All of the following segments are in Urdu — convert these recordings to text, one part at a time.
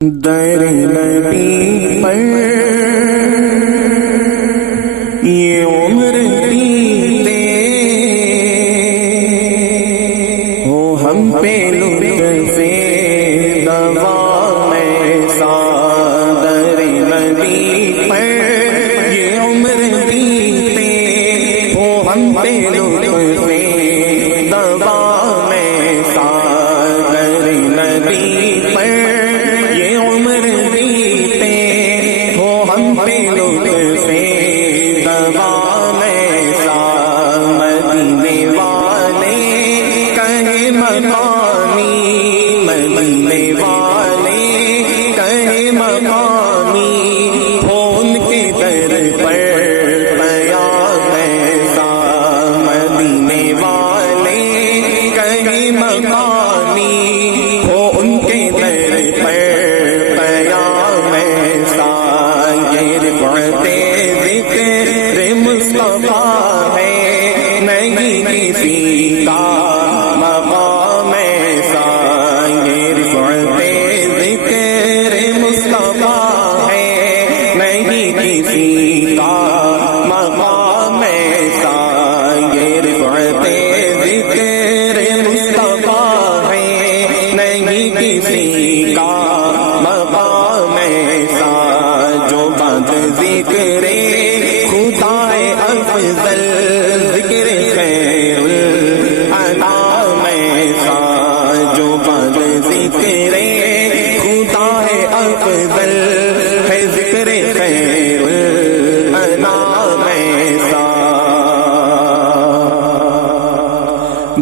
در نبی پر یہ عمر دیتے ہو ہم پہ لطف دوا میں سا در نبی پر یہ عمر دیتے ہو ہم پہ لطف دوا میں سا در نبی پر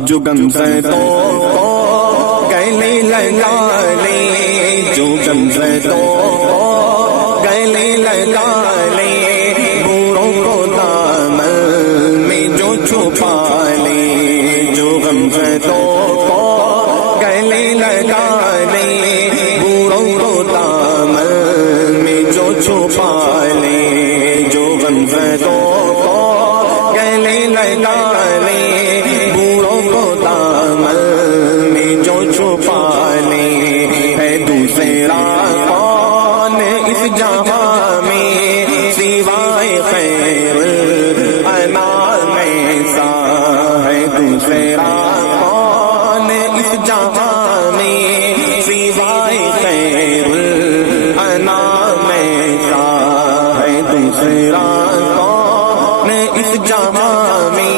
جو غمزدوں کو گلے لگا لے، جو غمزدوں کو گلے لگا لے، بروں کو دامن میں جو چھپا لے، جو غمزدوں کو گلے لگا لے، بروں کو دامن میں جو چھپا لے، جو غمزدوں کو گلے لگا لے، جہاں میں سوائے خیر الانام ایسا ہے دوسرا کون اس جہاں میں سوائے خیر الانام ایسا ہے دوسرا کون اس جہاں میں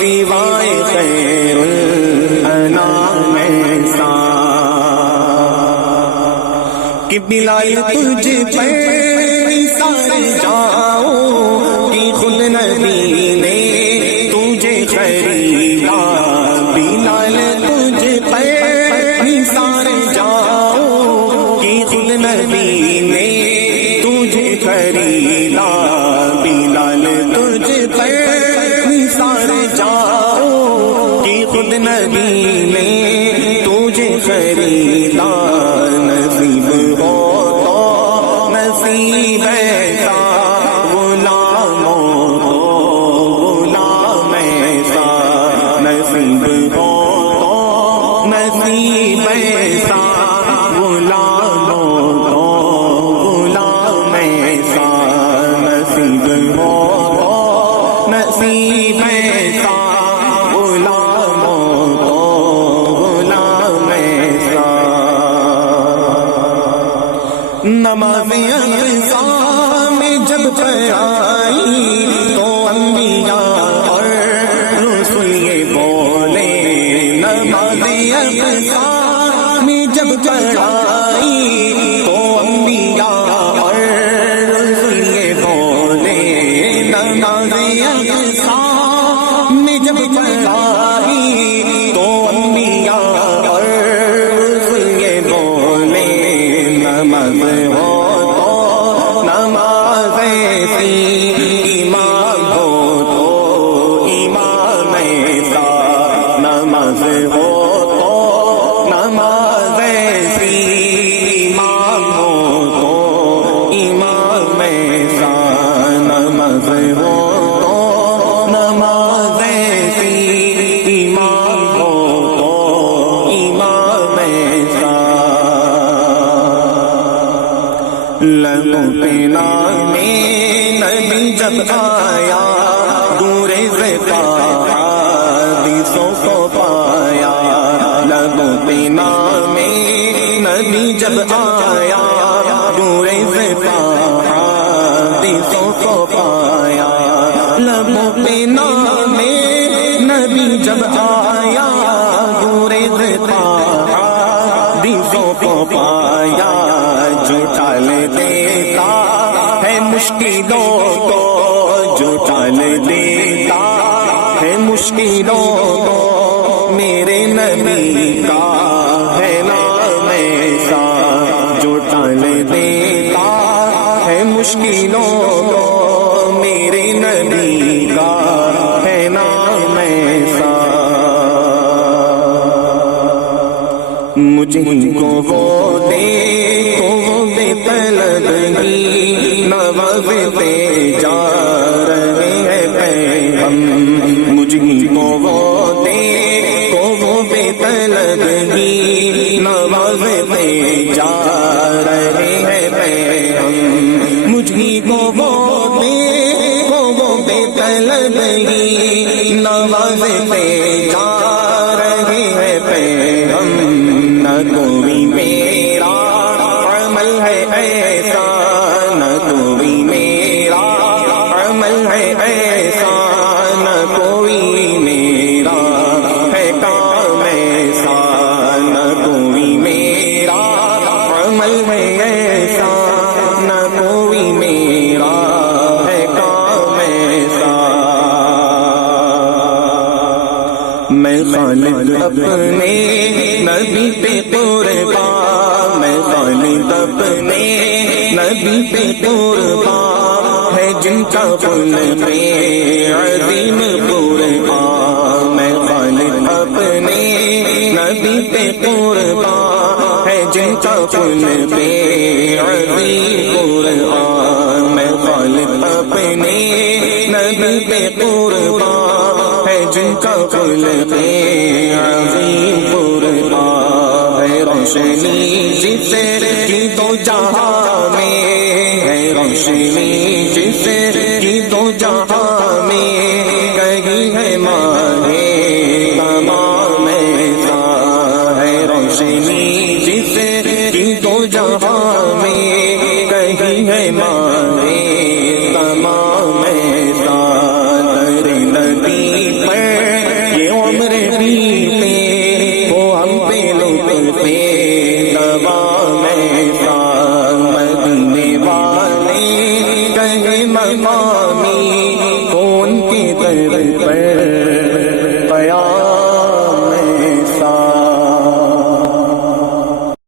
سوائے خیر الانام ایسا کہ بلال تجھ پر نثار جاؤں کہ خود نبی نے تجھے خریدا، بلال تجھ پر نثار جاؤں کہ خود نبی نے تجھے خریدا، بلال تجھ پر نثار جاؤں کہ خود نبی نے تجھے خریدا، نصیب ہو تو نصیب ایسا غلاموں کو غلام ایسا، نصیب ہو تو نصیب ایسا غلاموں کو غلام ایسا، نصیب ہو تو نصیب ایسا غلاموں کو غلام ایسا۔ نماز اقصا میں جب پڑھائی تو انبیاء اور رسول یہ بولے، نماز اقصا میں جب پڑھائی تو انبیاء اور رسول یہ بولے، نماز اقصا میں جب پڑھائی تو انبیاء اور رسول یہ بولے، نماز ہو تو نماز ایسی، امام ہو تو امام ایسا، نماز ہو تو نماز ایسی، لبوں پہ نام نبی جب آیا دور سے حدیثوں کو پایا لبوں پہ نام نبی جب آیا دور سے حدیثوں کو پایا لبوں پہ نام نبی جب آیا دور سے حدیثوں کو پایا جو ٹال دیتا ہے مشکلوں کو جو ٹال دیتا ہے مشکلوں کو میرے نبی کا ہے نام ایسا جو ٹال دیتا ہے مشکلوں کو میرے نبی کا ہے نام ایسا مجھے کو وہ دیکھو وہ بے طلبگی نوازتے جا رہے ہیں پیغام مجھے کو وہ دیکھو وہ بے طلبگی نوازتے جا رہے ہیں پیغام مجھے کو وہ دیکھو وہ بے طلبگی نوازتے جا رہے ہیں پیغام نہ کوئی میرا عمل ہے ایسا نہ کوئی میرا عمل ہے ایسا نہ کوئی میرا ہے کام ایسا نہ کوئی میرا عمل ہے ایسا نہ کوئی میرا ہے کام ایسا میں خالق اپنے نبی پہ قربان میں خالق اپنے نبی پہ قربان ہے جن کا خلق عظیم قربان میں خالق اپنے نبی پہ قربان ہے جن کا خلق عظیم قربان میں خالق اپنے نبی پہ قربان ہے جن کا خلق عظیم قربان ہے روشنی جس کی دو جہاں میں ہے روشنی جس کی دو جہاں میں کہیں ہے مانے تمام ایسا ہے روشنی جس کی دو جہاں میں کہیں ہے مانے تمام ایسا در نبی پر یہ عمر بیتے وہ ہم پہ لطفے دوام ایسا مدینے والے کہیں مقامی کون کی در پر